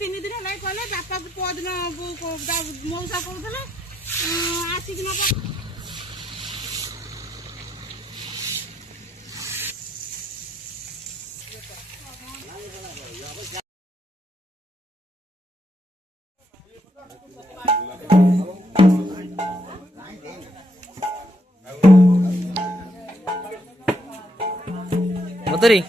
तीन दिन है कहले बापा पदिन मौसा कहते आसिक नब Materi.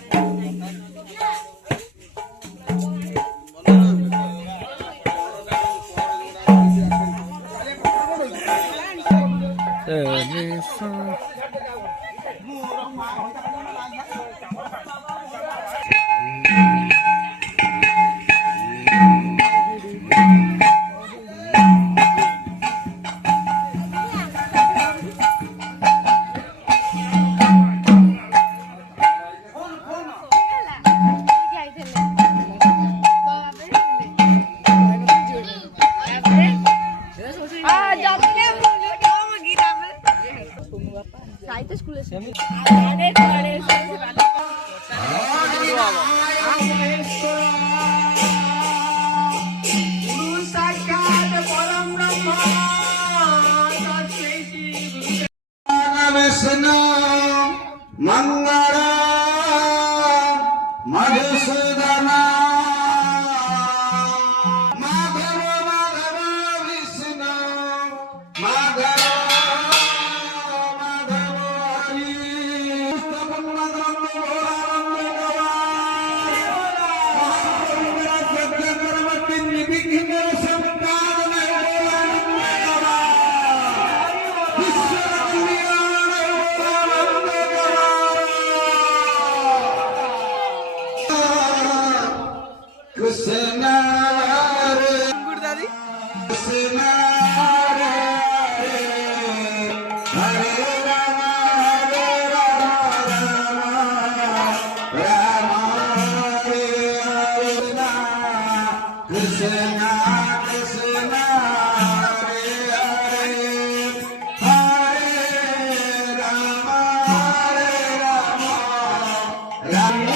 मंगला मधुसूदना माधव माधव विष्णु माधव माधव हरि कृष्ण कृष्ण हरे राम राम हरे हरे कृष्ण कृष्ण हरे हरे हरे राम राम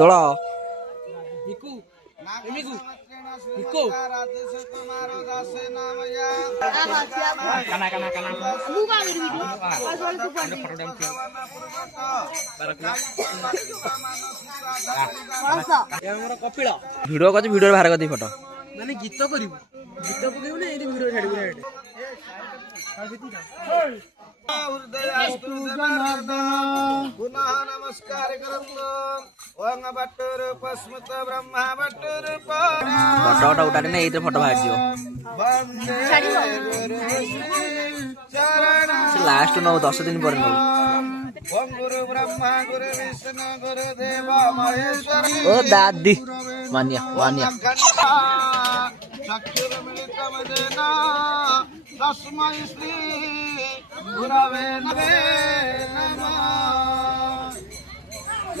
ଦୋଳ ଭିଡିଓ କରୁଛି ଭିଡିଓ ବାହାର କରିଦେଇ ଫଟୋ ମାନେ ଗୀତ କରିବୁ ଗୀତ ପକେଇବୁ ନା ଏଇଠି ଭିଡିଓ ଛାଡ଼ିବୁ ନା ଏଠି पुनः नमस्कार करंतो ओंग बट्टर पस्मत ब्रह्मा बट्टर ଫଟୋ ଫଟୋ ଉଠାରେ ନା ଏଇଥିରେ ଫଟୋ ବାହାରି ଯିବ चरण ଲାଷ୍ଟ ନବ 10 ଦିନ ପରେ ନବ ओम गुरु ब्रह्मा गुरु विष्णु गुरु देव महेश्वर ओ दादी मानिया मानिया चक्षुर्मिलितं येन तस्मै श्री गुरवे नमः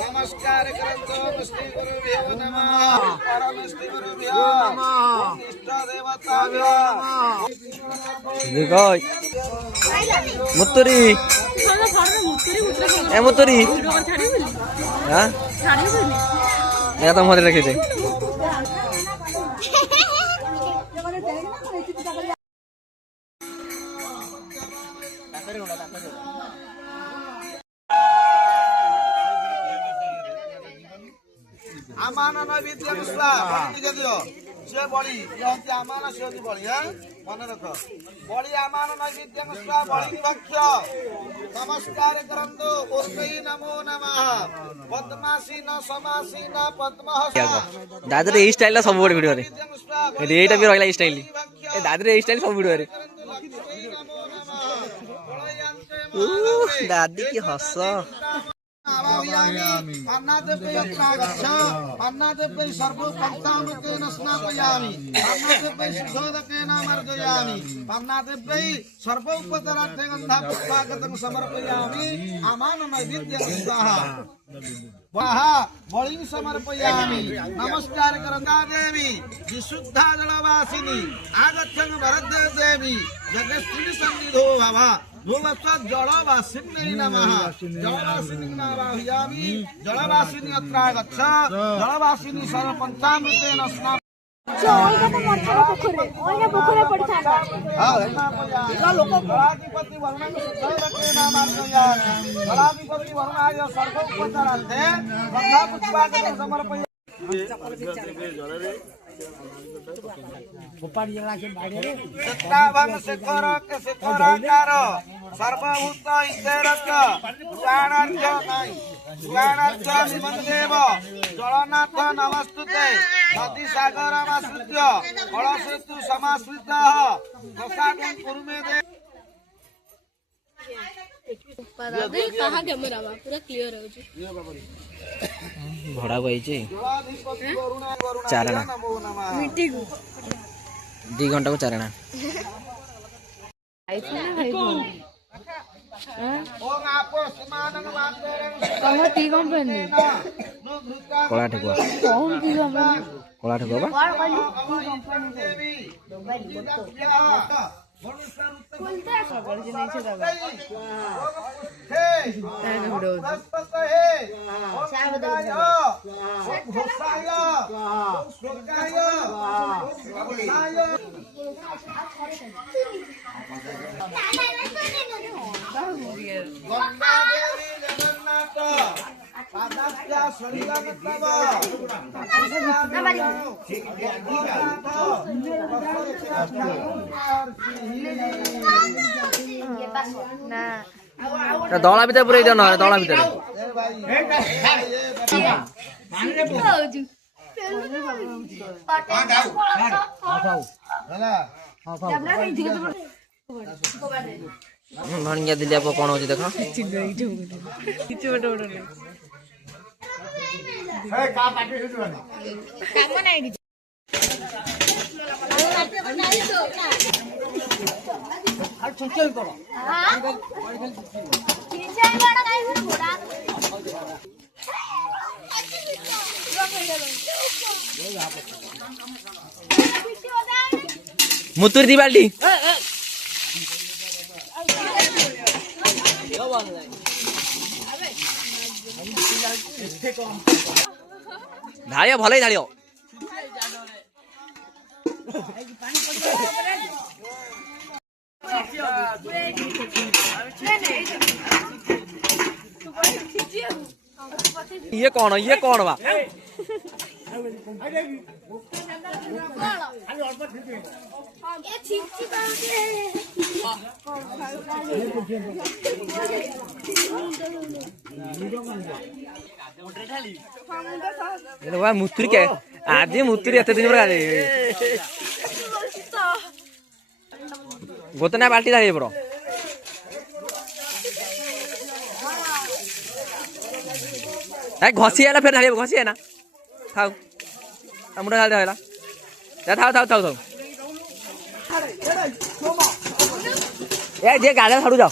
नमस्कार करतो श्री गुरुभ्यो नमः परम श्री गुरुभ्यो नमः इष्ट देवताभ्यो देखो मुत्तुरी ए मुत्तुरी हां या तो मोदे रखी दे आमान नैवेद्य स्वाहा दियो से बड़ी ये आमान से बड़ी है मन रख बड़ी आमान नैवेद्य स्वाहा बड़ी भक्ष्य नमस्कार करंतो ओस्मै नमो नमः पद्मासीन समासीन पद्महस्ता दादर ए स्टाइल ला सब बड़ वीडियो रे एटा भी रहला स्टाइल ए दादर ए स्टाइल सब वीडियो रे दादी की हंस अन्नादेव्यै सर्व पंचामृतेन स्नापयामि अन्नादेव्यै सुधोदकेन मार्जयामि अन्नादेव्यै सर्व उपचारार्थे गन्धा पुष्पागतं समर्पयामि आमान नैवेद्यं स्वाहा वाहा बळिं समर्पयामि नमस्कार करंता देवी विशुद्धा जलवासिनी आगच्छन् वरदे देवी जगस्त्री सन्निधो भव भूवस्व जलवासिन्यै नमः जलवासिनी नावाहयामि जलवासिनी अत्रागच्छ जलवासिनी सर्व पंचामृतेन स्नान जलाधिपति वर्णन सुधोदकेन मार्जयामि जलाधिपति वर्णाय सर्वोपचारार्थे गन्धा पुष्पागतं समर्पयामि सत्तावन शेखर शेखराकार सर्वभूत हितैरक पुराणार्थ नाई पुराणार्थ निमन्देव जगन्नाथ नमस्तुते नदी सागर आश्रित्य कलसेतु समाश्रितः प्रसादं कुरुमे दे। कहाँ कैमरा पूरा क्लियर है भड़ा को चारणा 2 घंटा को चारणा कला ठेकुआ कला ठेकुआ दला भीतर पूरे दियो न दला भीतर भणिया दिली आप कौन होची देखो मुतुर दी बाल्टी ढालियो भले ढालियो ये कौन बा मुतुरी के आज मुतुरी एत दिन गोतना बाल्टी ढाली बरो घसी आला फिर ढाली घसी है ना थाउ मुंडा ढाली है थाउ ए जे गाड़ा छाड़ू जाओ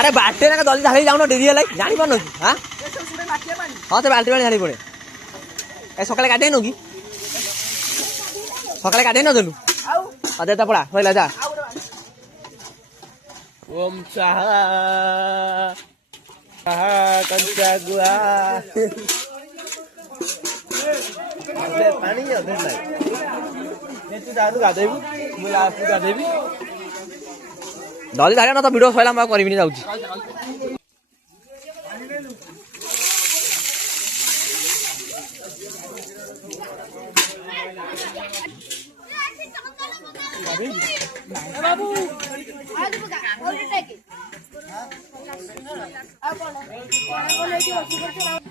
अरे बाटे ना जल्दी ढाली जाऊन डेरी है जानी पार हाँ हाँ तो बाल्टी ढाली पड़े ए सकाले गाधे नु कि सकाले गाधे न देलु अदे ता पड़ा होइला जा ओम चाहा कंचा गुआ पानी अदे नहीं ने तू जानु गाधेबू मु लास्ट गाधेबी जल्दी धारे ना तो वीडियो सैला करबी जाऊँ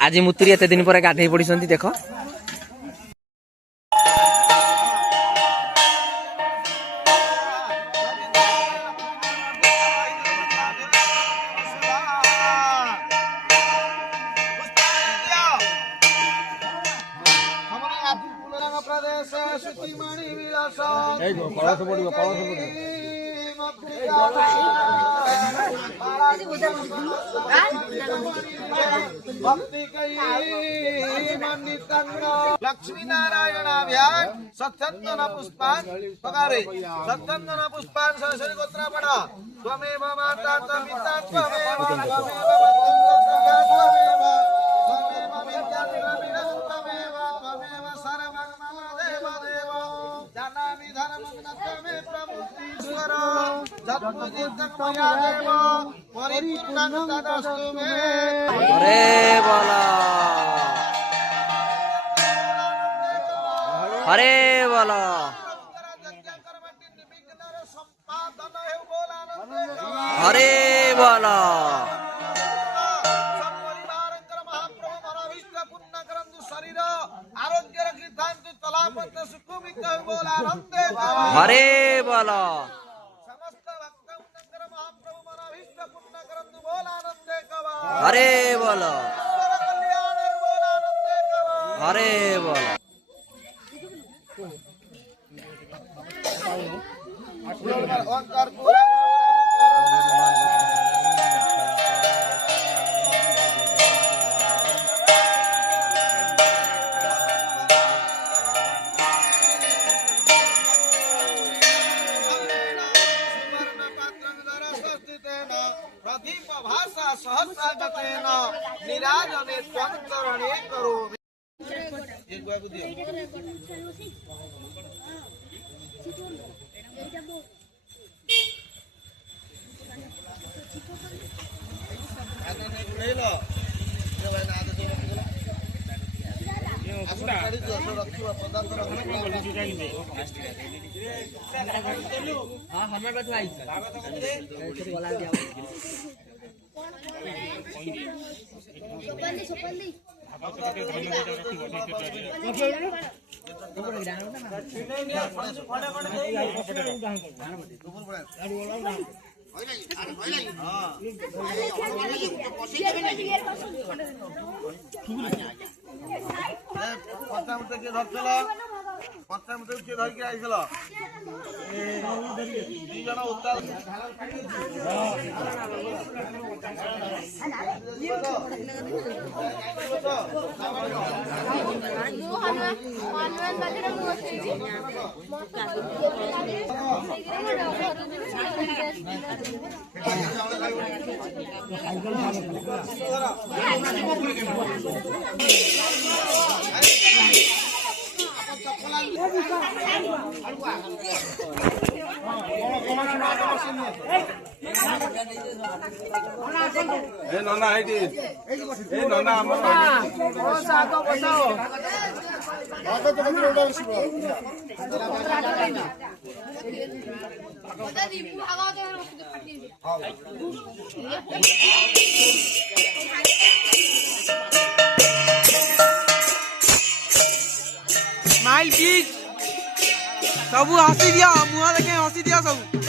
आज मुतुरी एते दिन पर गाधे पड़ी देख लक्ष्मी नारायणाभ्या सत्यंदन पुष्पान पगारे सत्यंदन पुष्पान सरस्वती गोत्रा पड़ा त्वमेव माता त्वमिता त्वमेव त्वमेव त्वमेव विद्याद्रविणं त्वमेव त्वमेव सर्वं मम देव देव जानामि धर्मं न त्वमे प्रमुक्तीश्वर जन्मजितं मया देव परिपूर्णं तदस्तु मे अरे बोला हरे बोला हरे बोला हरे बोला हरे बोला हरे बोला प्रदीप भाषा सहसा गतेन निराजने त्वंतरणे करोमि एक बार दियो ले लो ये भाई ना दे असुरा गाड़ी जो असुरा रखियो पदार्थ हां हमें बस आई बोला दिया सोपली पचामते के धरছিল पचामते के धर के आइছিল दी जना उतार ए नना आइडी ए नना हमर सातो बसाओ आगे तो बंद रोड बसिबो पता दी भागा तो फाटी माइल प्लीज सबू हसी दिया मुहा देखे हसी दिया सब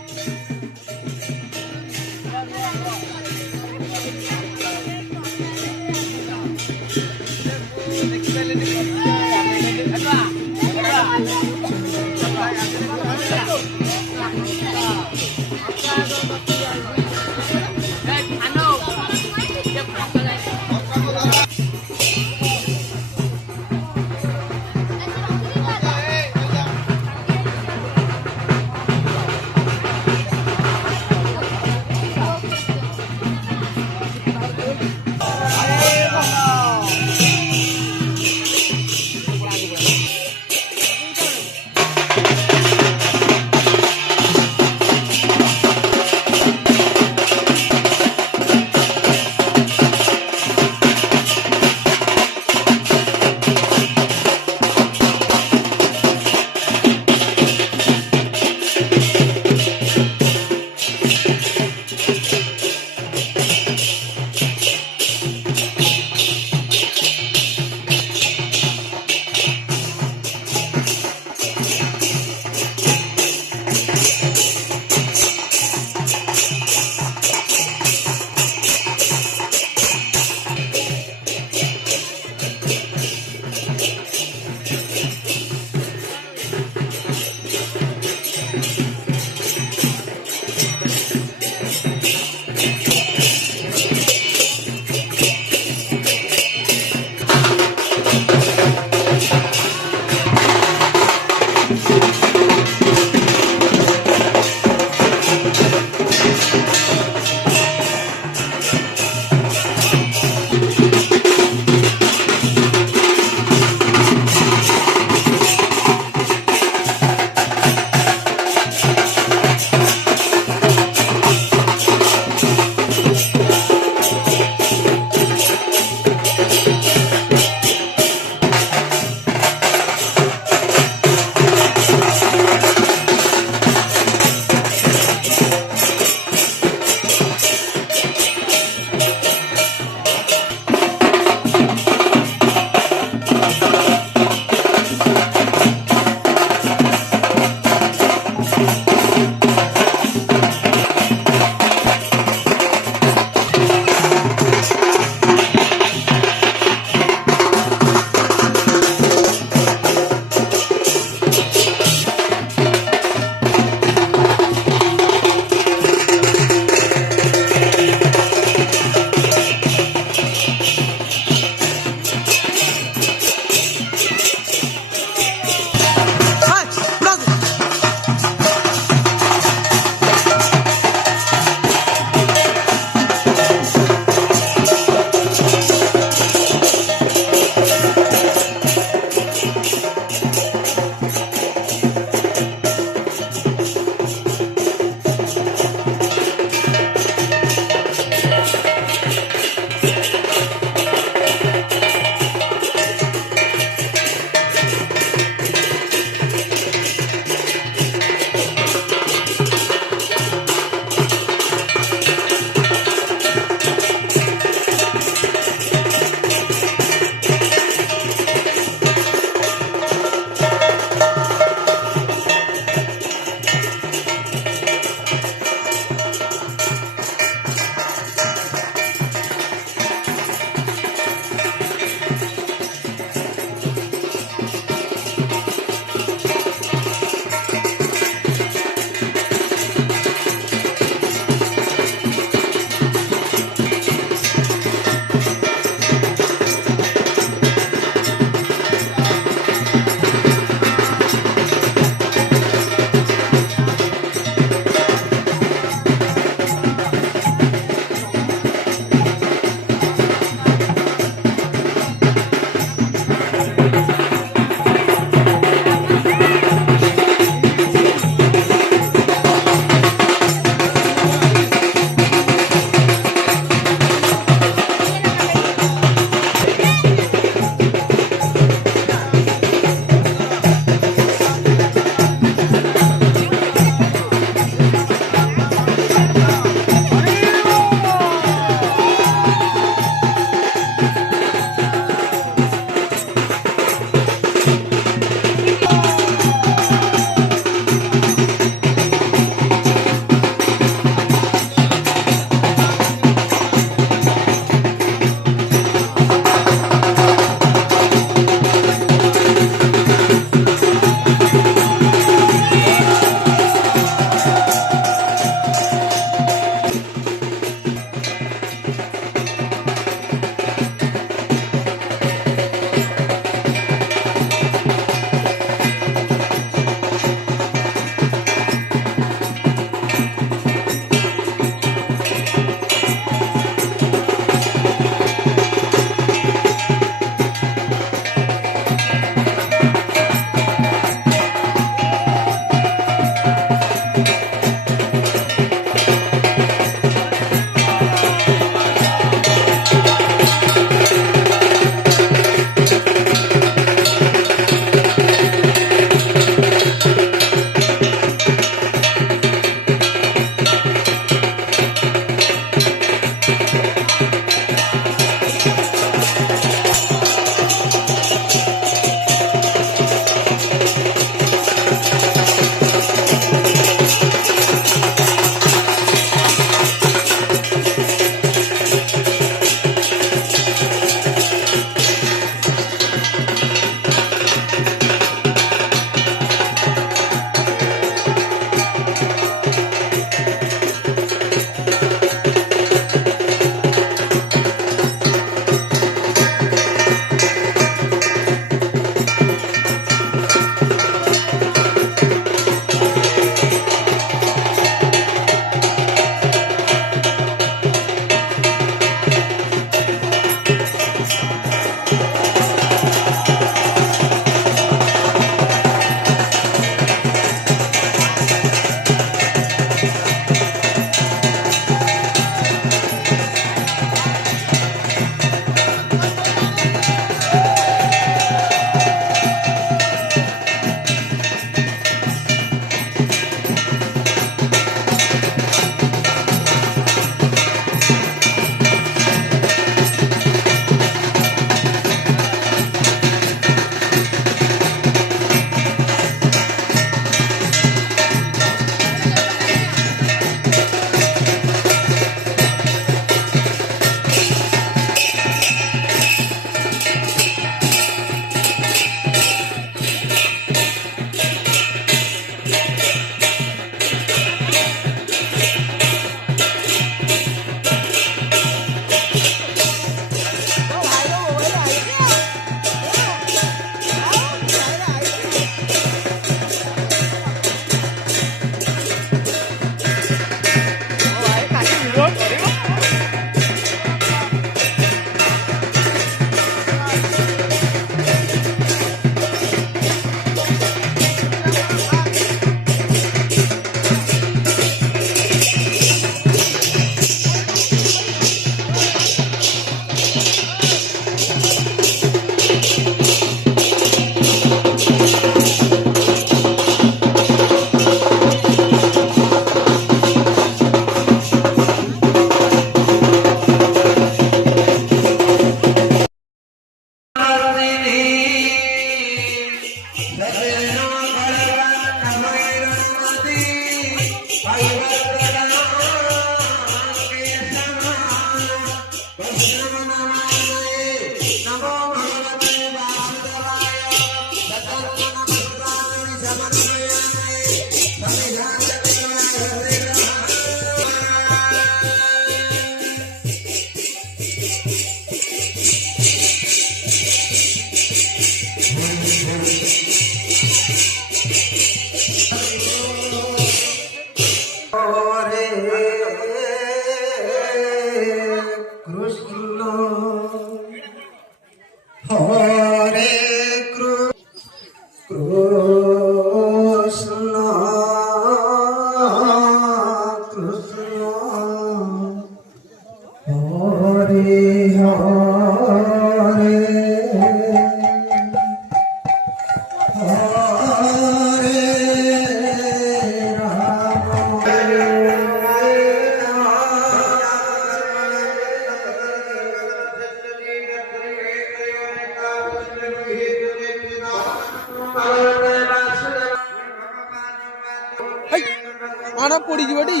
आना पड़ी जी बेटी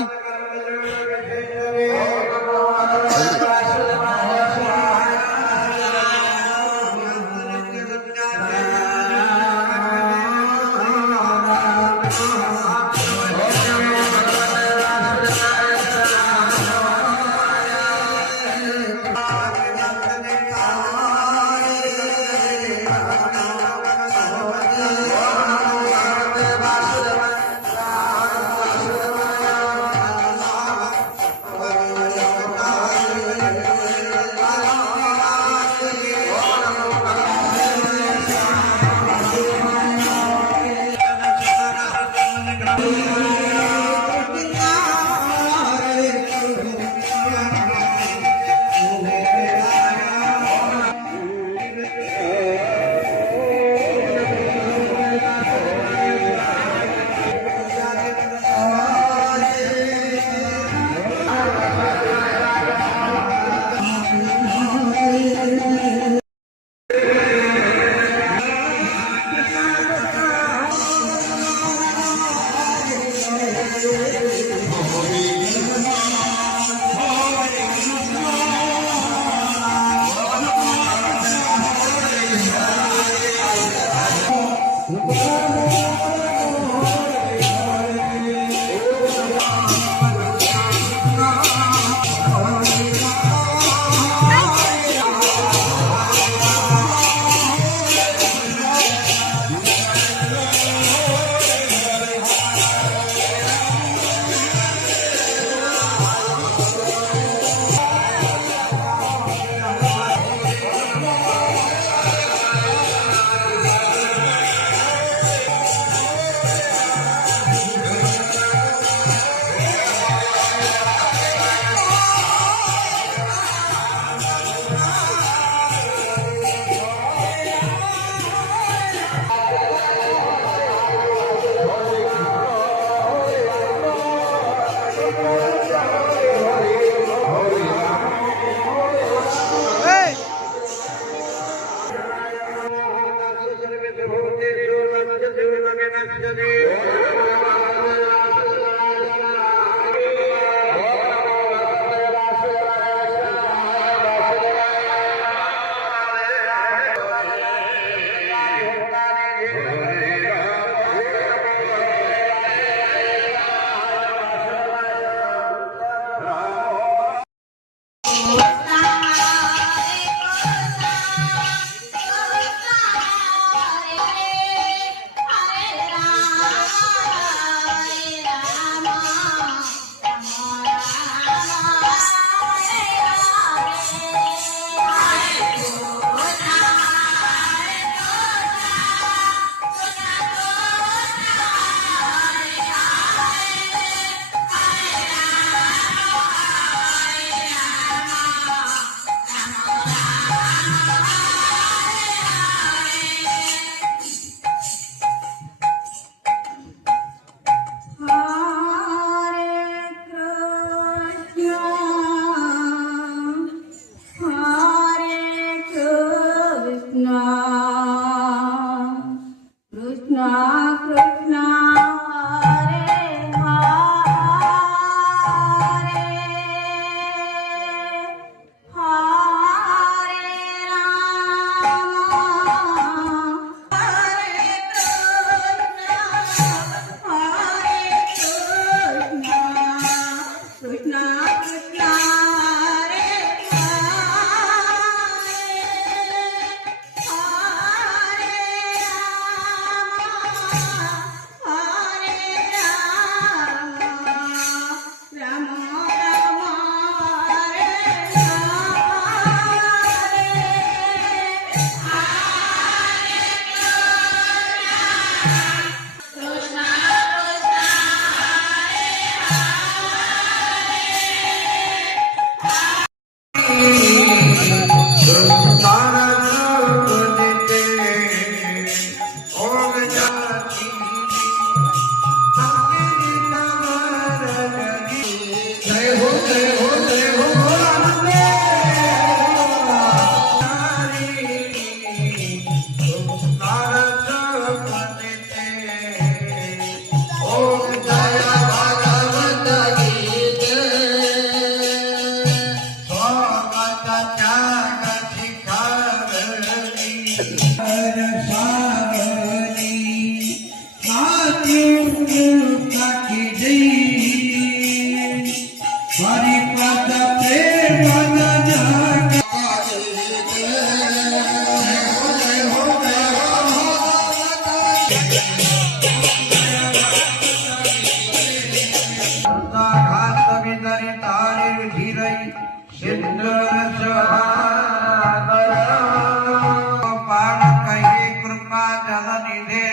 पाण कही कृपा जल निधे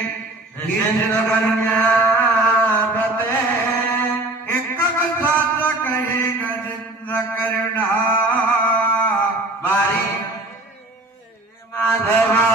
कन्या एक साथ कहे गजेंद्र करुणा मारी माधवा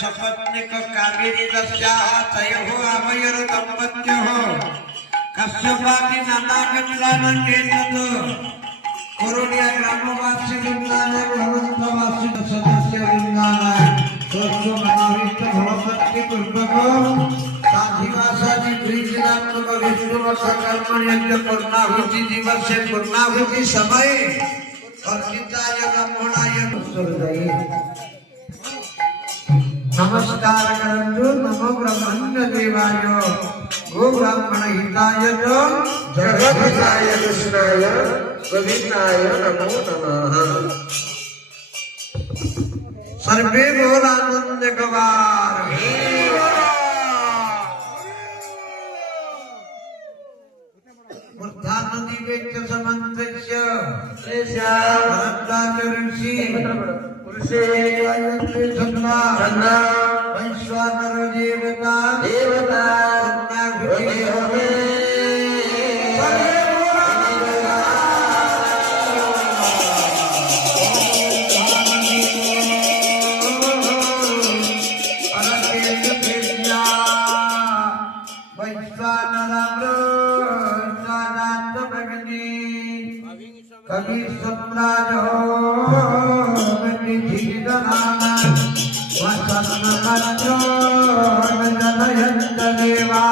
सपत्निक कामिनी दस्याः तयोः अभयर दम्पत्योः कश्यपादि नानागत्रानकेतत् कोरोनिया ग्रामवासी वृंदानाय भगवन्तवासी सदस्य वृंदानाय स्वस्व मनाविष्ट भवभक्ति पूर्वक साधिवासादि द्विजिनात्मक विष्णुवत्स कर्म यज्ञ पूर्णाहुति दिवस से पूर्णाहुति समय अर्चिताय ब्रह्मणाय नमस्कार करंतु नमो ब्रह्मण्य देवाय गो ब्राह्मण हिताय जगत हिताय कृष्णाय गोविंदाय नमो नमः। सर्वे बोलानंद गवार मूर्धा नदी वेक्ष समंतस्य ऋषि वैश्वानर देवता कवि सम्राट देवा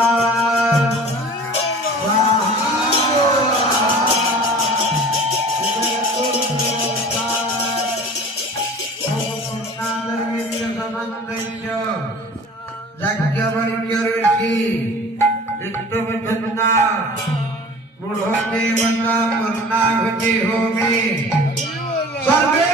मूढ़ो देवता पूर्णाहुति होमी सर्वे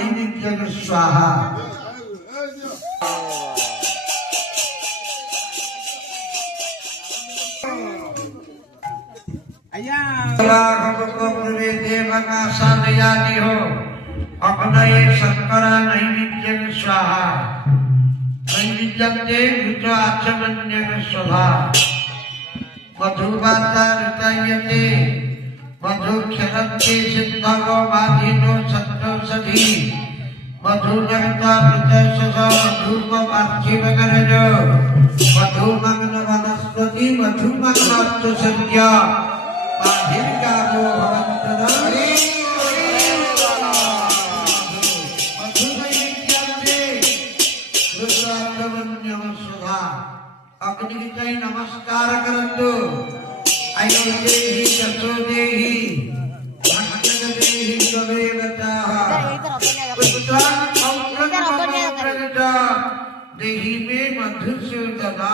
नैवेद्यं स्वाहा हो अपना ये शंकरा नैवेद्यं स्वाहा नैवेद्यं ते आचमन्यं स्वाहा मधुवाता ऋतायते मधुक्षरन्ते सिद्धगो माधिनो सत्तोषधि मधुनर्ता प्रत्यक्षसा मधुपपार्थिवकरज मधुमग्न वनस्पति मधुमग्नार्थसंज्ञा पाधिर्गावो भवन्तः मधुनैवेद्यन्ते रुद्राक्षमन्यं सुधा अग्निकै नमस्कार करन्तु अयो देहि ततो देहि भक्तन देहि तदेवताः पुत्रान् पौत्रं प्रगता देहि मे मधुसूदना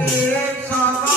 एक